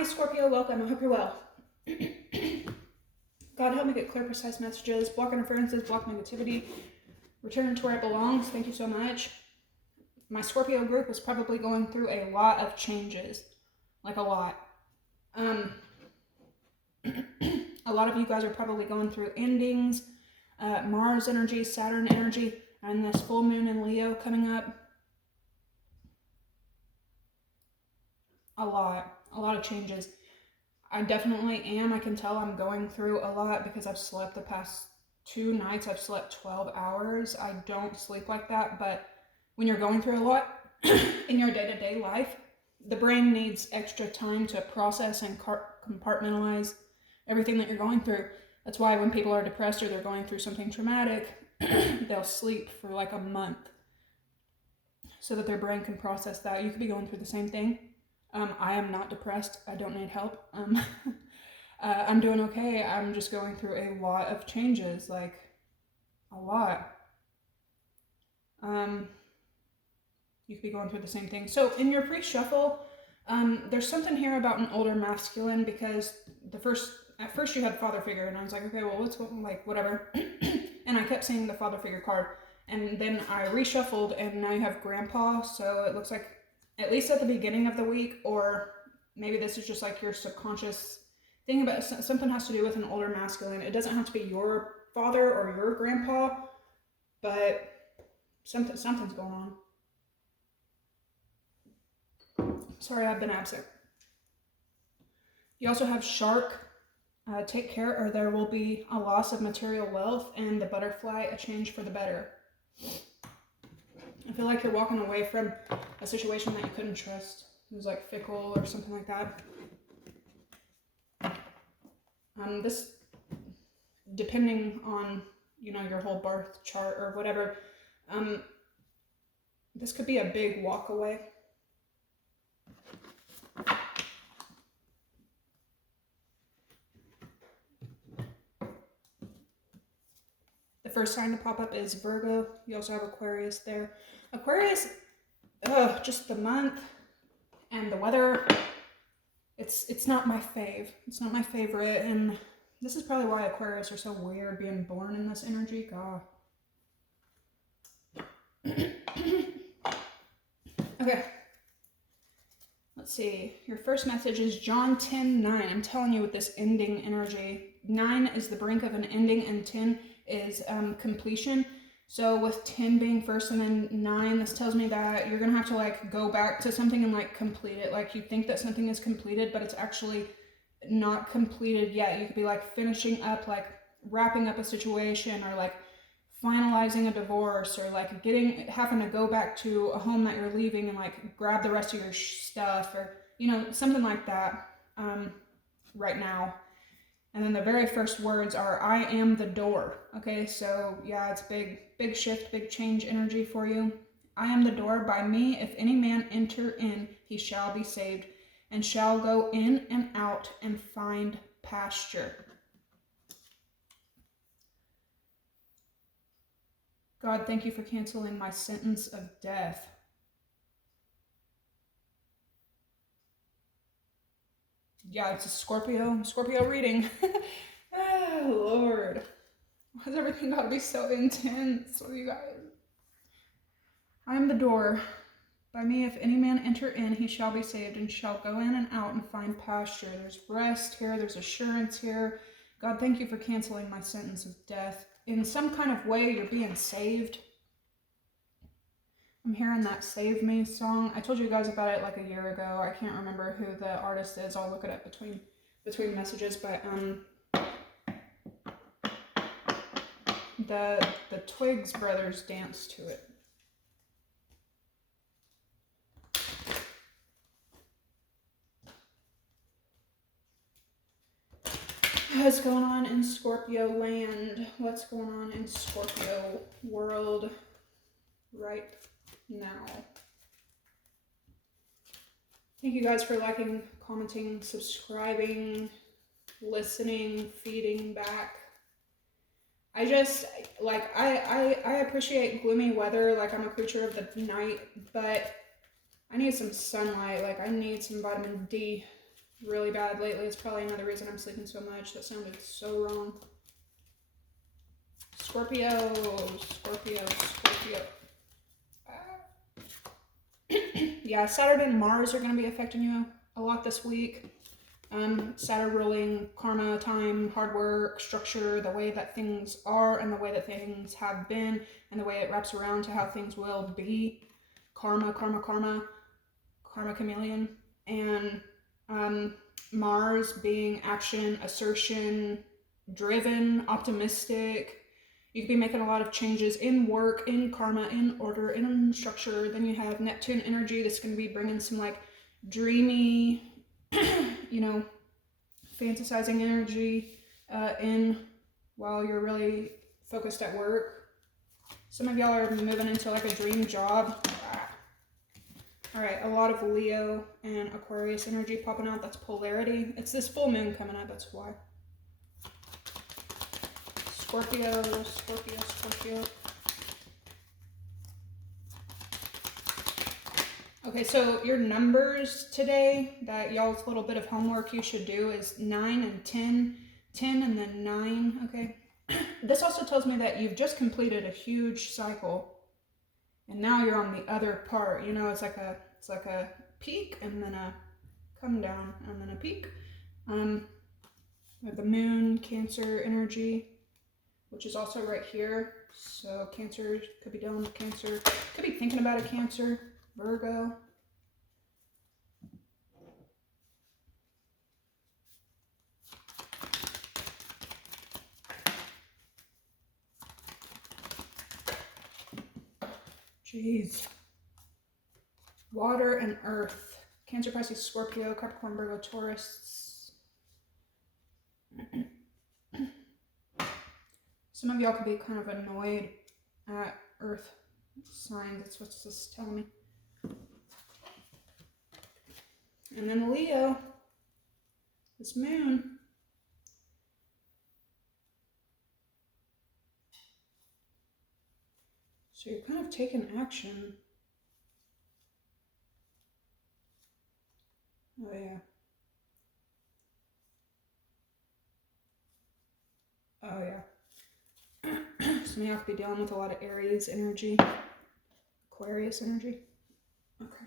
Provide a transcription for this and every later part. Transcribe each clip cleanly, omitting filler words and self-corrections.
Hi, Scorpio. Welcome. I hope you're well. God, help me get clear, precise messages. Block interferences, block negativity. Return to where it belongs. Thank you so much. My Scorpio group is probably going through a lot of changes. Like a lot. A lot of you guys are probably going through endings. Mars energy, Saturn energy, and this full moon in Leo coming up. A lot of changes. I definitely am. I can tell I'm going through a lot because I've slept the past 2 nights. I've slept 12 hours. I don't sleep like that, but when you're going through a lot in your day-to-day life, the brain needs extra time to process and compartmentalize everything that you're going through. That's why when people are depressed or they're going through something traumatic, they'll sleep for like a month so that their brain can process that. You could be going through the same thing. I am not depressed. I don't need help. I'm doing okay. I'm just going through a lot of changes, like a lot. You could be going through the same thing. So in your pre-shuffle, there's something here about an older masculine, because at first you had father figure, and I was like, okay, well, let's go, like, whatever. And I kept seeing the father figure card, and then I reshuffled, and now you have grandpa. So it looks like, at least at the beginning of the week, or maybe this is just like your subconscious thing, but something has to do with an older masculine. It doesn't have to be your father or your grandpa, but something's going on. Sorry, I've been absent. You also have shark. Take care, or there will be a loss of material wealth, and the butterfly, a change for the better. I feel like you're walking away from a situation that you couldn't trust. It was like fickle or something like that. This, depending on, your whole birth chart or whatever, this could be a big walk away. The first sign to pop up is Virgo. You also have Aquarius there. Aquarius, just the month and the weather, it's not my fave. It's not my favorite, and this is probably why Aquarius are so weird being born in this energy. God. Okay. Let's see. Your first message is John 10:9. I'm telling you, with this ending energy, 9 is the brink of an ending, and 10 is completion. So with 10 being first and then 9, this tells me that you're gonna have to like go back to something and like complete it. Like you think that something is completed, but it's actually not completed yet. You could be like finishing up, like wrapping up a situation, or like finalizing a divorce, or like having to go back to a home that you're leaving and like grab the rest of your stuff, or something like that right now. And then the very first words are, I am the door. Okay, so yeah, it's big shift, big change energy for you. I am the door. By me, if any man enter in, he shall be saved, and shall go in and out and find pasture. God, thank you for canceling my sentence of death. Yeah, it's a Scorpio reading. Oh, Lord. Why does everything gotta be so intense with you guys? I am the door. By me, if any man enter in, he shall be saved, and shall go in and out and find pasture. There's rest here. There's assurance here. God, thank you for canceling my sentence of death. In some kind of way, you're being saved. I'm hearing that Save Me song. I told you guys about it like a year ago. I can't remember who the artist is. I'll look it up between messages, but the Twigs brothers dance to it. What's going on in Scorpio land? What's going on in Scorpio world right now? Thank you guys for liking, commenting, subscribing, listening, feeding back. I just, like, I appreciate gloomy weather. Like, I'm a creature of the night, but I need some sunlight. Like, I need some vitamin D. really bad lately. It's probably another reason I'm sleeping so much. That sounded so wrong. Scorpio, Scorpio, Scorpio. Yeah, Saturn and Mars are going to be affecting you a lot this week. Saturn ruling karma, time, hard work, structure, the way that things are and the way that things have been and the way it wraps around to how things will be. Karma, karma, karma, karma chameleon. And Mars being action, assertion, driven, optimistic. You could be making a lot of changes in work, in karma, in order, in structure. Then you have Neptune energy that's going to be bringing some like dreamy, you know, fantasizing energy in while you're really focused at work. Some of y'all are moving into like a dream job. All right, a lot of Leo and Aquarius energy popping out. That's polarity. It's this full moon coming up, that's why. Scorpio, Scorpio, Scorpio. Okay, so your numbers today, that y'all's little bit of homework you should do is 9 and 10. 10 and then 9, okay? This also tells me that you've just completed a huge cycle. And now you're on the other part. You know, it's like a peak and then a come down and then a peak. We have the moon, Cancer energy, which is also right here. So Cancer could be dealing with Cancer, could be thinking about a Cancer, Virgo. Jeez. Water and Earth. Cancer, Pisces, Scorpio, Capricorn, Virgo, Taurus. Some of y'all could be kind of annoyed at Earth signs. That's what this is telling me. And then Leo, this moon. So you're kind of taking action. Oh yeah. Oh yeah. Some of y'all could be dealing with a lot of Aries energy, Aquarius energy. Okay.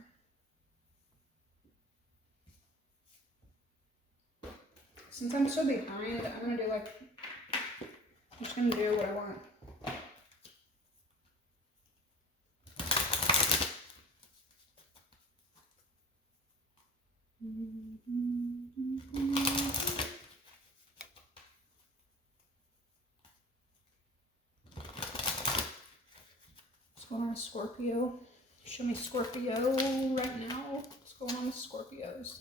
Since I'm so behind, I'm gonna do like, I'm just gonna do what I want. What's going on with Scorpio? Show me Scorpio right now. What's going on with Scorpios?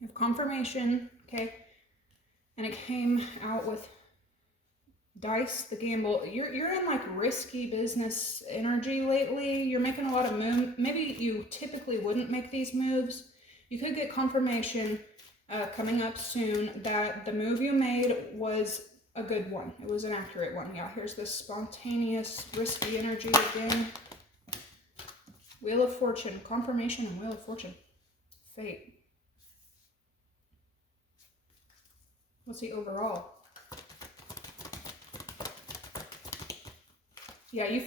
You have confirmation, okay? And it came out with dice, the gamble. You're in like risky business energy lately. You're making a lot of moves. Maybe you typically wouldn't make these moves. You could get confirmation coming up soon that the move you made was a good one. It was an accurate one. Yeah, here's this spontaneous, risky energy again. Wheel of Fortune, confirmation and Wheel of Fortune. Fate. What's the overall? Yeah, you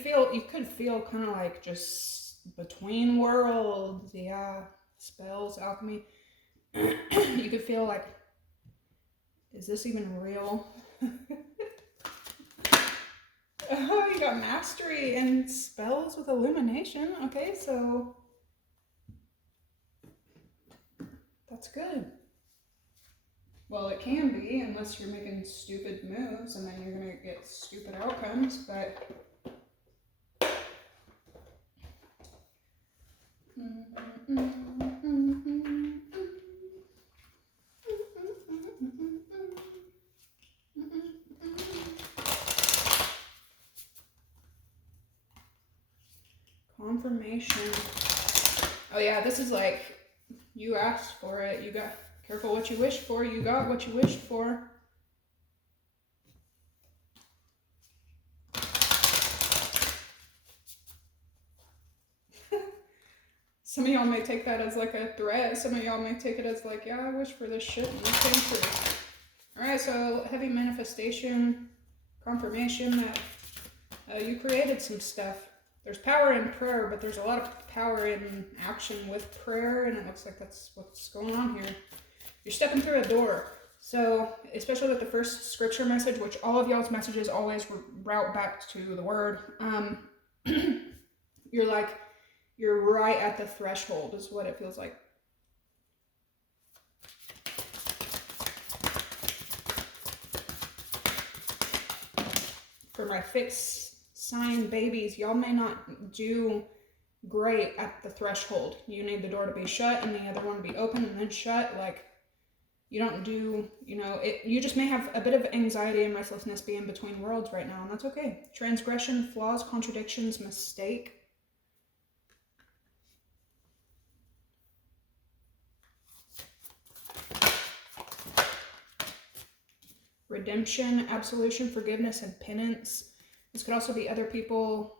could feel kind of like just between worlds. Yeah, spells, alchemy. You could feel like, is this even real? Oh, you got mastery and spells with illumination. Okay, so that's good. Well, it can be, unless you're making stupid moves and then you're gonna get stupid outcomes, but confirmation. Oh yeah, this is like, you asked for it. You got, careful what you wish for. You got what you wished for. Some of y'all may take that as like a threat. Some of y'all may take it as like, yeah, I wish for this shit and this came true. All right, so heavy manifestation, confirmation that you created some stuff. There's power in prayer, but there's a lot of power in action with prayer, and it looks like that's what's going on here. You're stepping through a door. So, especially with the first scripture message, which all of y'all's messages always route back to the word, you're right at the threshold is what it feels like. For my fixed sign babies, y'all may not do great at the threshold. You need the door to be shut and the other one to be open and then shut. Like, you don't do, you just may have a bit of anxiety and restlessness being between worlds right now, and that's okay. Transgression, flaws, contradictions, mistake. Redemption, absolution, forgiveness, and penance. This could also be other people.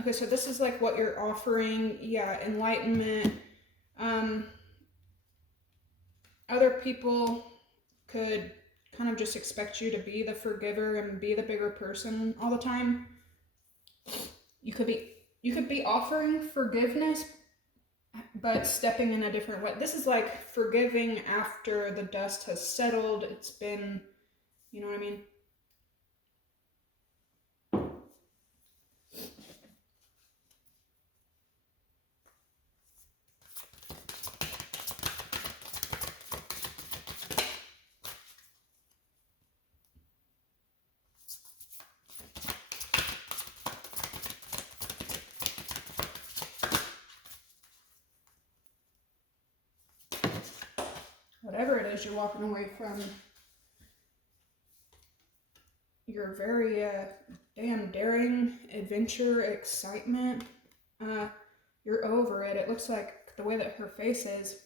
Okay, so this is like what you're offering. Yeah, enlightenment. Other people could kind of just expect you to be the forgiver and be the bigger person all the time. You could be offering forgiveness, but stepping in a different way. This is like forgiving after the dust has settled. It's been, you know what I mean? Whatever it is you're walking away from, you're very damn daring, adventure, excitement. You're over it. It looks like the way that her face is,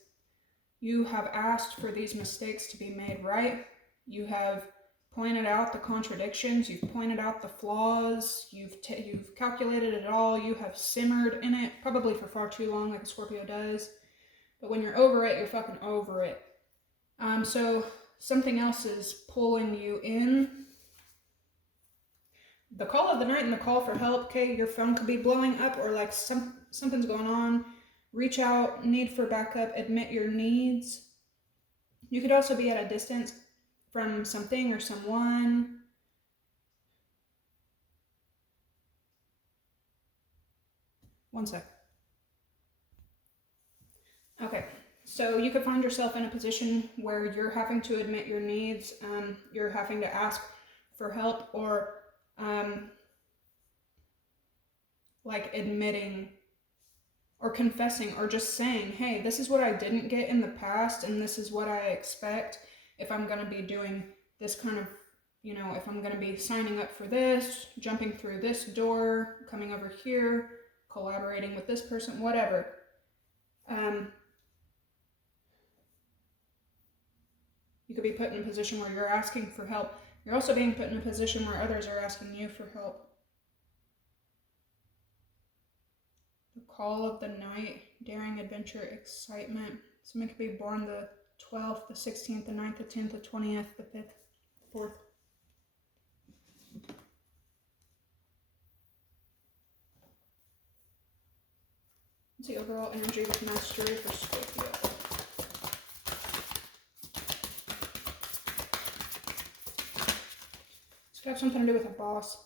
you have asked for these mistakes to be made right. You have pointed out the contradictions. You've pointed out the flaws. You've calculated it all. You have simmered in it, probably for far too long, like a Scorpio does. But when you're over it, you're fucking over it. So something else is pulling you in. The call of the night and the call for help. Okay, your phone could be blowing up, or like something's going on. Reach out, need for backup, admit your needs. You could also be at a distance from something or someone. One sec. Okay, so you could find yourself in a position where you're having to admit your needs, you're having to ask for help, or like admitting or confessing or just saying, hey, this is what I didn't get in the past and this is what I expect if I'm going to be doing this kind of, if I'm going to be signing up for this, jumping through this door, coming over here, collaborating with this person, whatever. You could be put in a position where you're asking for help. You're also being put in a position where others are asking you for help. The call of the night, daring, adventure, excitement. Someone could be born the 12th, the 16th, the 9th, the 10th, the 20th, the 5th, 4th. What's the overall energy with mastery for Scorpio? It's got something to do with a boss.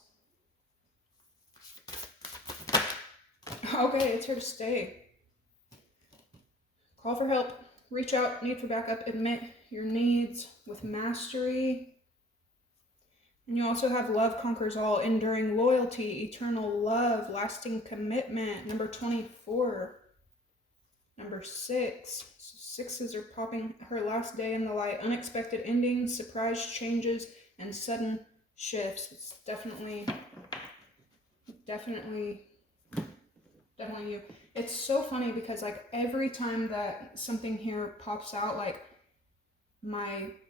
Okay, it's here to stay. Call for help, reach out, need for backup, admit your needs with mastery. And you also have love conquers all, enduring loyalty, eternal love, lasting commitment. Number 24. Number 6. Sixes are popping. Her last day in the light, unexpected endings, surprise changes, and sudden shifts. It's definitely you. It's so funny because like every time that something here pops out, like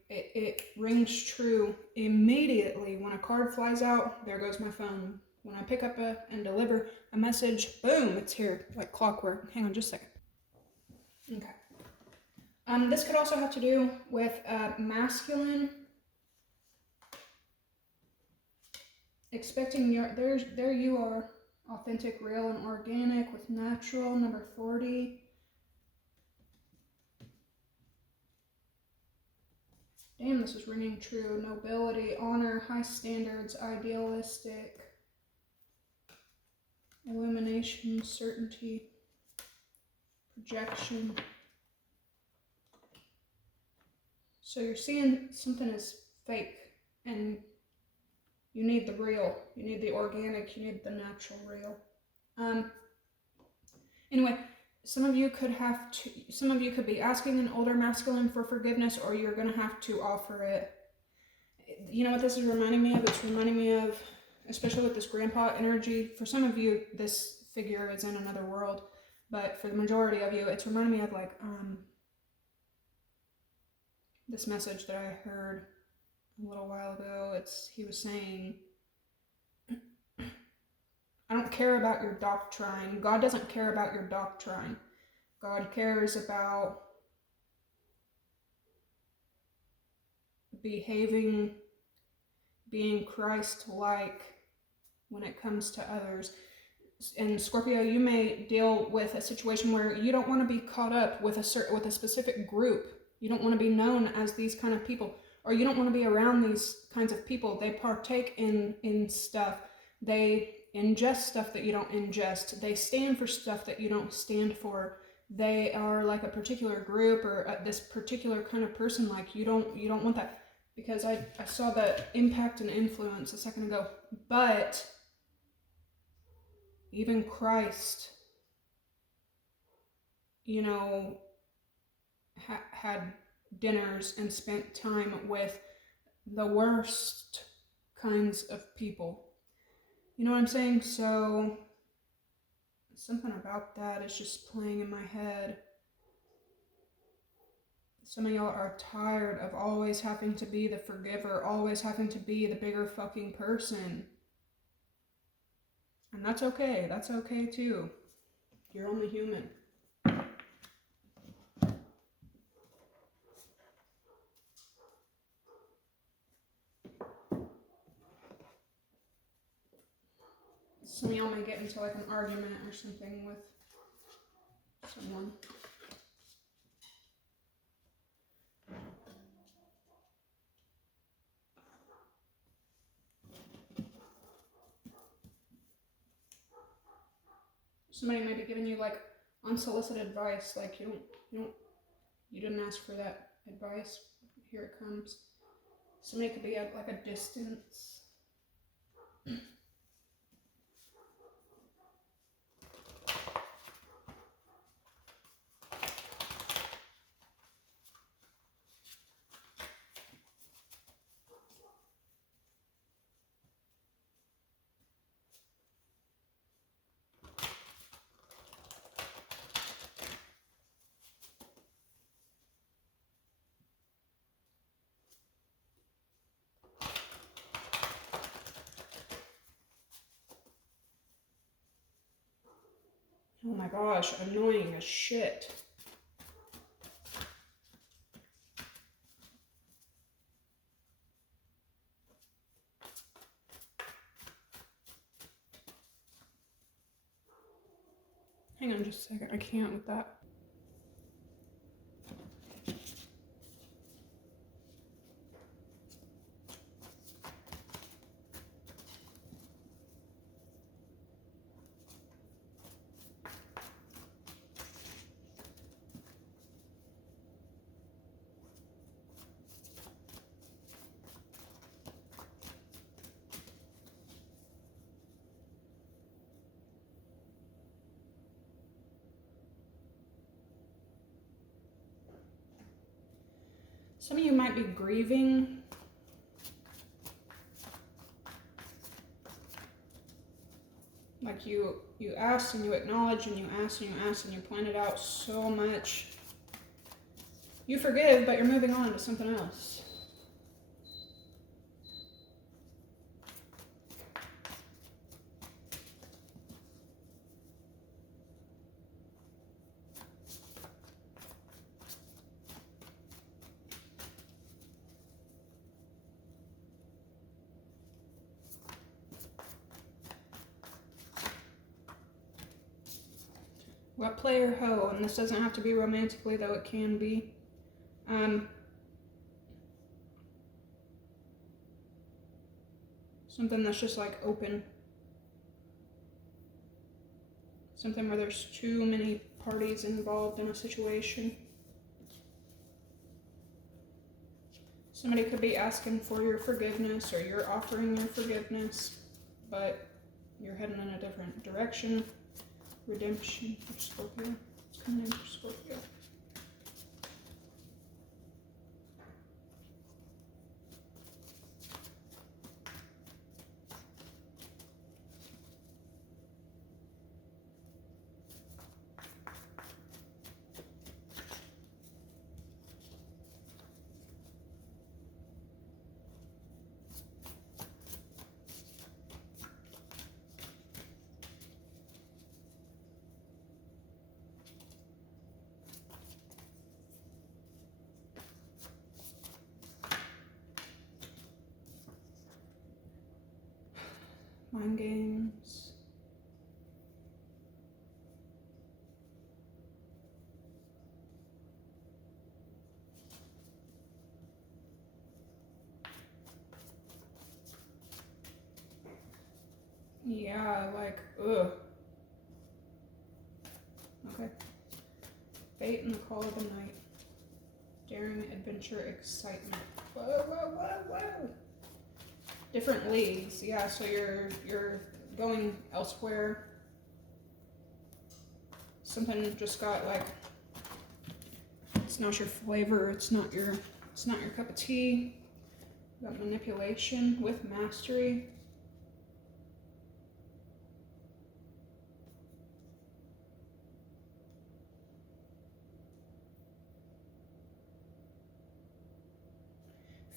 it rings true immediately. When a card flies out, there goes my phone. When I pick up and deliver a message, boom, it's here like clockwork. Hang on just a second. Okay. This could also have to do with masculine. Expecting there you are, authentic, real, and organic with natural, number 40. Damn, this is ringing true. Nobility, honor, high standards, idealistic, illumination, certainty, projection. So you're seeing something is fake, and you need the real, you need the organic, you need the natural real. Anyway, some of you could be asking an older masculine for forgiveness, or you're going to have to offer it. You know what this is reminding me of? It's reminding me of, especially with this grandpa energy, for some of you, this figure is in another world, but for the majority of you, it's reminding me of like, this message that I heard a little while ago. He was saying, I don't care about your doctrine. God doesn't care about your doctrine. God cares about behaving, being Christ-like when it comes to others. And Scorpio, you may deal with a situation where you don't want to be caught up with a specific group. You don't want to be known as these kind of people, or you don't want to be around these kinds of people. They partake in stuff. They ingest stuff that you don't ingest. They stand for stuff that you don't stand for. They are like a particular group or this particular kind of person. Like you don't want that, because I saw the impact and influence a second ago. But even Christ, you know, had dinners and spent time with the worst kinds of people. You know what I'm saying? So something about that is just playing in my head. Some of y'all are tired of always having to be the forgiver, always having to be the bigger fucking person. And that's okay. That's okay too. You're only human. Some of y'all may get into like an argument or something with someone. Somebody may be giving you like unsolicited advice, like you didn't ask for that advice. Here it comes. Somebody could be at like a distance. Oh my gosh, annoying as shit. Hang on just a second, I can't with that. Some of you might be grieving. Like you asked and you acknowledge and you asked and you asked and you pointed out so much. You forgive, but you're moving on to something else. What play or hoe? And this doesn't have to be romantically, though it can be. Something that's just like open. Something where there's too many parties involved in a situation. Somebody could be asking for your forgiveness, or you're offering your forgiveness, but you're heading in a different direction. Redemption for Scorpio. It's coming in for Scorpio. Mind games. Yeah, like, ugh. Okay. Fate and the call of the night. Daring, adventure, excitement. Whoa, whoa, whoa, whoa. Different leagues, yeah, so you're going elsewhere. Something just got like, it's not your flavor, it's not your cup of tea. You got manipulation with mastery.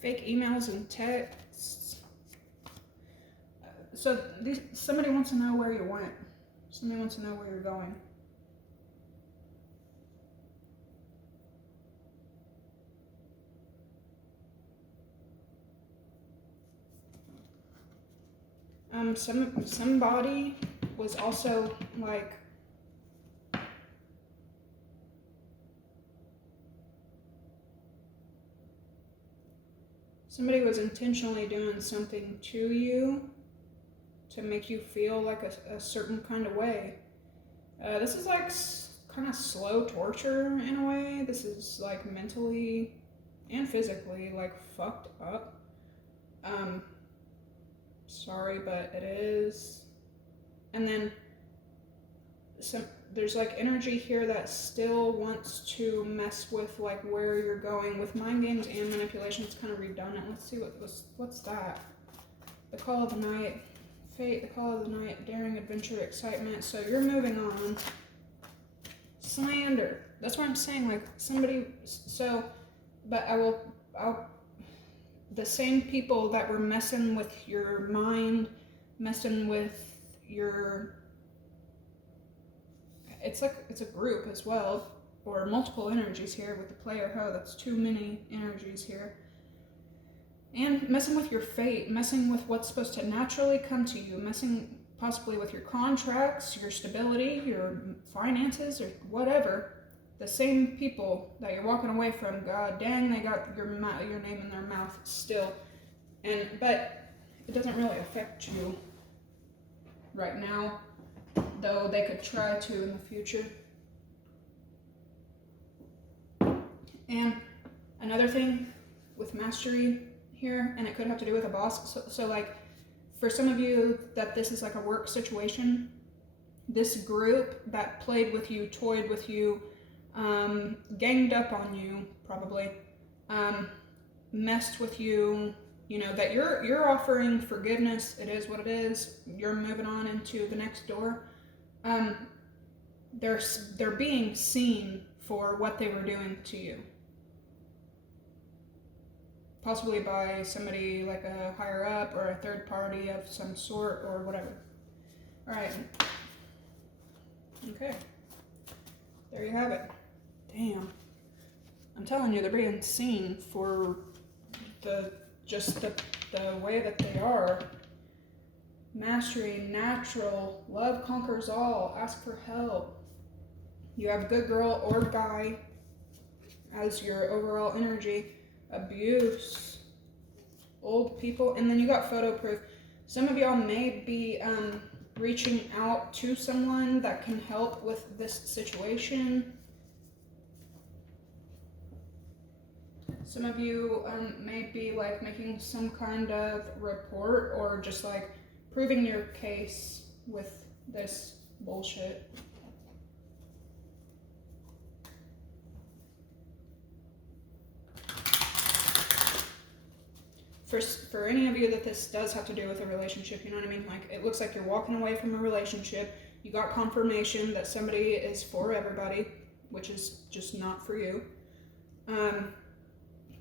Fake emails and texts. So somebody wants to know where you went. Somebody wants to know where you're going. Somebody was also like, somebody was intentionally doing something to you to make you feel like a certain kind of way. This is like kind of slow torture in a way. This is like mentally and physically like fucked up. Sorry, but it is. And then there's like energy here that still wants to mess with like where you're going with mind games and manipulation. It's kind of redundant. Let's see what's that. The call of the night, fate, the call of the night, daring, adventure, excitement. So you're moving on. Slander. That's what I'm saying. Like somebody. So, but I'll. The same people that were messing with your mind, messing with your. It's like it's a group as well, or multiple energies here with the player hoe. That's too many energies here. And messing with your fate, messing with what's supposed to naturally come to you, messing possibly with your contracts, your stability, your finances, or whatever. The same people that you're walking away from, god dang, they got your name in their mouth still. But it doesn't really affect you right now, though they could try to in the future. And another thing with mastery here, and it could have to do with a boss. So like, for some of you that this is like a work situation, this group that played with you, toyed with you, ganged up on you, probably, messed with you, that you're offering forgiveness. It is what it is. You're moving on into the next door. They're being seen for what they were doing to you. Possibly by somebody like a higher up or a third party of some sort or whatever. All right. Okay. There you have it. Damn. I'm telling you, they're being seen for the way that they are. Mastery, natural, love conquers all, ask for help. You have good girl or guy as your overall energy. Abuse. Old people. And then you got photo proof. Some of y'all may be reaching out to someone that can help with this situation. Some of you may be like making some kind of report or just like proving your case with this bullshit. For any of you that this does have to do with a relationship, you know what I mean? Like, it looks like you're walking away from a relationship. You got confirmation that somebody is for everybody, which is just not for you.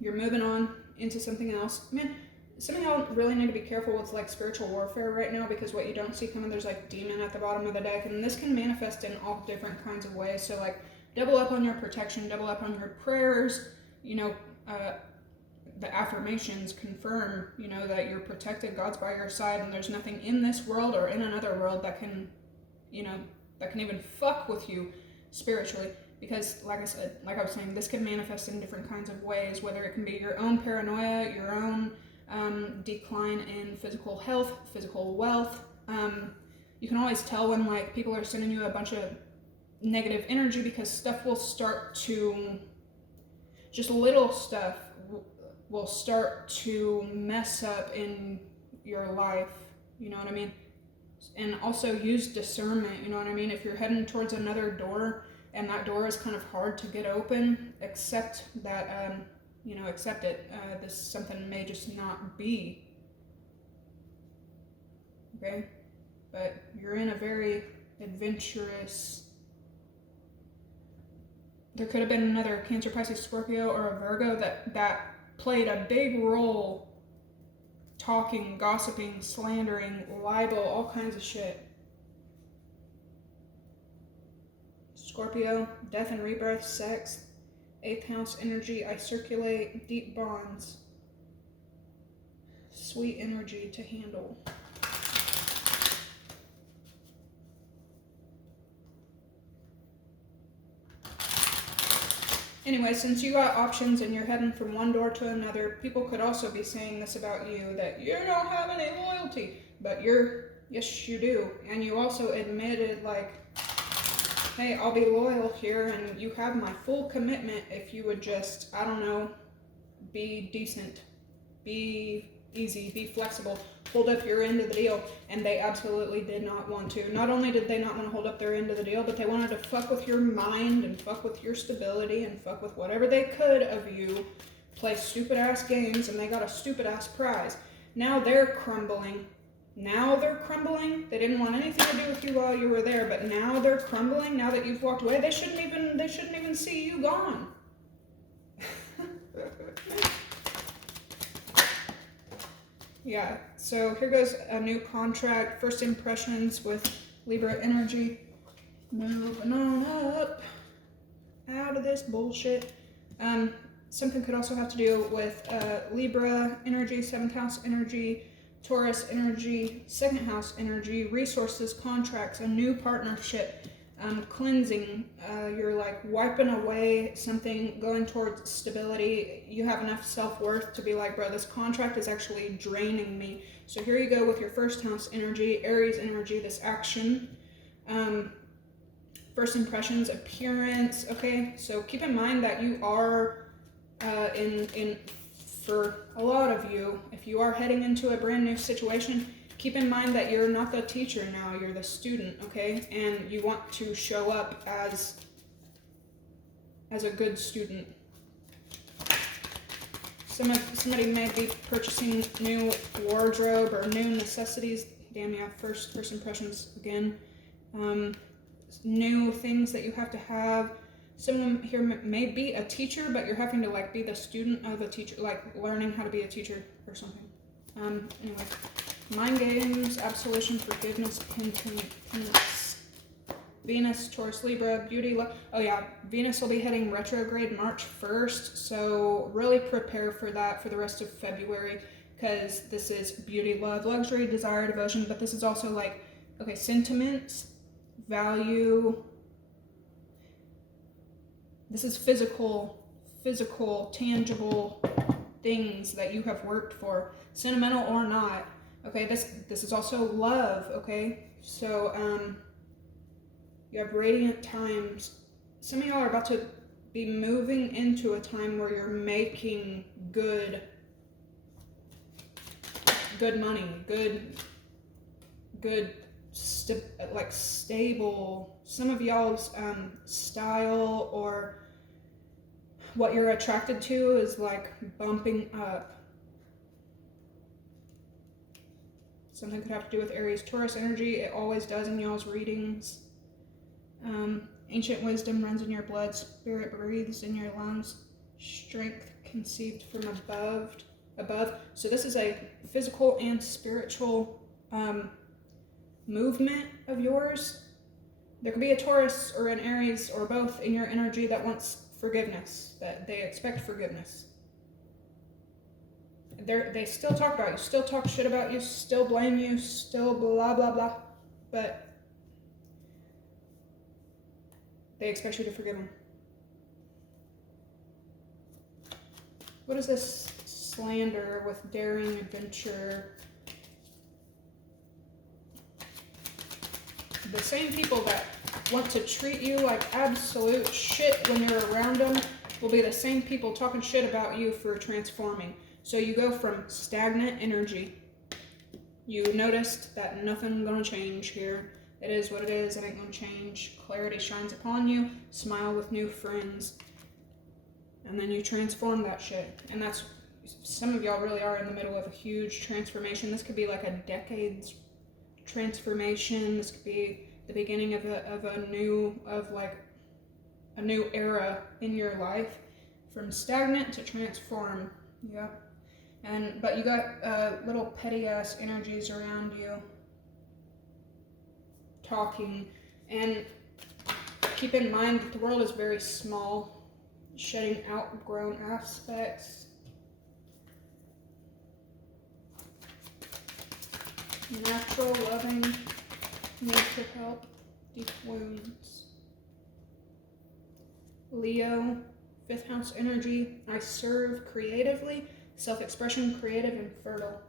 You're moving on into something else. Man, some of y'all really need to be careful with like spiritual warfare right now, because what you don't see coming, there's like demon at the bottom of the deck, and this can manifest in all different kinds of ways. So like, double up on your protection, double up on your prayers, you know, the affirmations confirm, you know, that you're protected, God's by your side, and there's nothing in this world or in another world that can, you know, that can even fuck with you spiritually. Because like I said, like I was saying, this can manifest in different kinds of ways, whether it can be your own paranoia, your own decline in physical health, physical wealth. You can always tell when like people are sending you a bunch of negative energy, because stuff will start to, just little stuff will start to mess up in your life, you know what I mean? And also use discernment, you know what I mean? If you're heading towards another door and that door is kind of hard to get open, accept that, you know, accept it. This something may just not be, okay? But you're in a very adventurous, there could have been another Cancer, Pisces, Scorpio, or a Virgo that played a big role talking, gossiping, slandering, libel, all kinds of shit. Scorpio, death and rebirth, sex, 8th house energy, I circulate, deep bonds, sweet energy to handle. Anyway, since you got options and you're heading from one door to another, people could also be saying this about you, that you don't have any loyalty, but yes you do. And you also admitted like, hey, I'll be loyal here and you have my full commitment if you would just, I don't know, be decent, be easy, be flexible, hold up your end of the deal. And they absolutely did not want to. Not only did they not want to hold up their end of the deal, but they wanted to fuck with your mind and fuck with your stability and fuck with whatever they could of you, play stupid ass games, and they got a stupid ass prize. Now they're crumbling. They didn't want anything to do with you while you were there, but now they're crumbling. Now that you've walked away, they shouldn't even see you gone. Yeah, so here goes a new contract, first impressions with Libra energy. Moving on up out of this bullshit. Something could also have to do with Libra energy, 7th house energy, Taurus energy, 2nd house energy, resources, contracts, a new partnership, cleansing. You're like wiping away something, going towards stability. You have enough self-worth to be like, bro, this contract is actually draining me. So here you go with your 1st house energy, Aries energy, this action. First impressions, appearance. Okay, so keep in mind that you are for a lot of you, if you are heading into a brand new situation, keep in mind that you're not the teacher now, you're the student, okay? And you want to show up as a good student. Somebody may be purchasing new wardrobe or new necessities. Damn, yeah, first impressions again. New things that you have to have. Someone here may be a teacher, but you're having to like be the student of a teacher, like learning how to be a teacher or something. Anyway, mind games, absolution, forgiveness, penance. Venus, Taurus, Libra, beauty, love. Oh yeah, Venus will be heading retrograde March 1st, so really prepare for that for the rest of February, because this is beauty, love, luxury, desire, devotion, but this is also like, okay, sentiments, value, This is physical, tangible things that you have worked for, sentimental or not. Okay, this is also love. Okay, so you have radiant times. Some of y'all are about to be moving into a time where you're making good money, like stable. Some of y'all's style or what you're attracted to is like bumping up. Something could have to do with Aries, Taurus energy. It always does in y'all's readings. Ancient wisdom runs in your blood. Spirit breathes in your lungs. Strength conceived from above. So this is a physical and spiritual movement of yours. There could be a Taurus or an Aries or both in your energy that wants forgiveness, that they expect forgiveness. They still talk about you, still talk shit about you, still blame you, still blah, blah, blah. But they expect you to forgive them. What is this slander with daring adventure? The same people that want to treat you like absolute shit when you're around them will be the same people talking shit about you for transforming. So you go from stagnant energy. You noticed that nothing's gonna change here. It is what it is, it ain't gonna change. Clarity shines upon you, smile with new friends. And then you transform that shit. And that's, some of y'all really are in the middle of a huge transformation. This could be like a decade's transformation. This could be the beginning of a new era in your life. From stagnant to transform. Yeah. But you got little petty ass energies around you talking, and keep in mind that the world is very small, shedding outgrown aspects. Natural, loving, nature help, deep wounds. Leo, 5th house energy. I serve creatively, self-expression, creative, and fertile.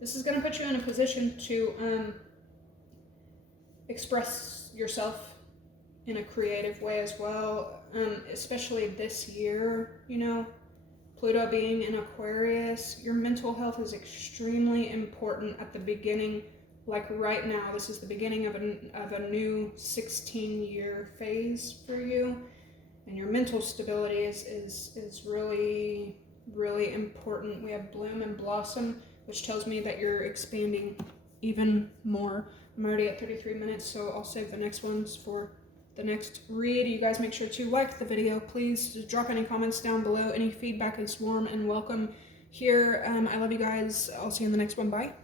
This is going to put you in a position to express yourself in a creative way as well, especially this year, you know. Pluto being in Aquarius, your mental health is extremely important at the beginning. Like right now, this is the beginning of a new 16-year phase for you, and your mental stability is really, really important. We have bloom and blossom, which tells me that you're expanding even more. I'm already at 33 minutes, so I'll save the next ones for the next read. You guys make sure to like the video. Please just drop any comments down below. Any feedback is warm and welcome here. I love you guys. I'll see you in the next one. Bye.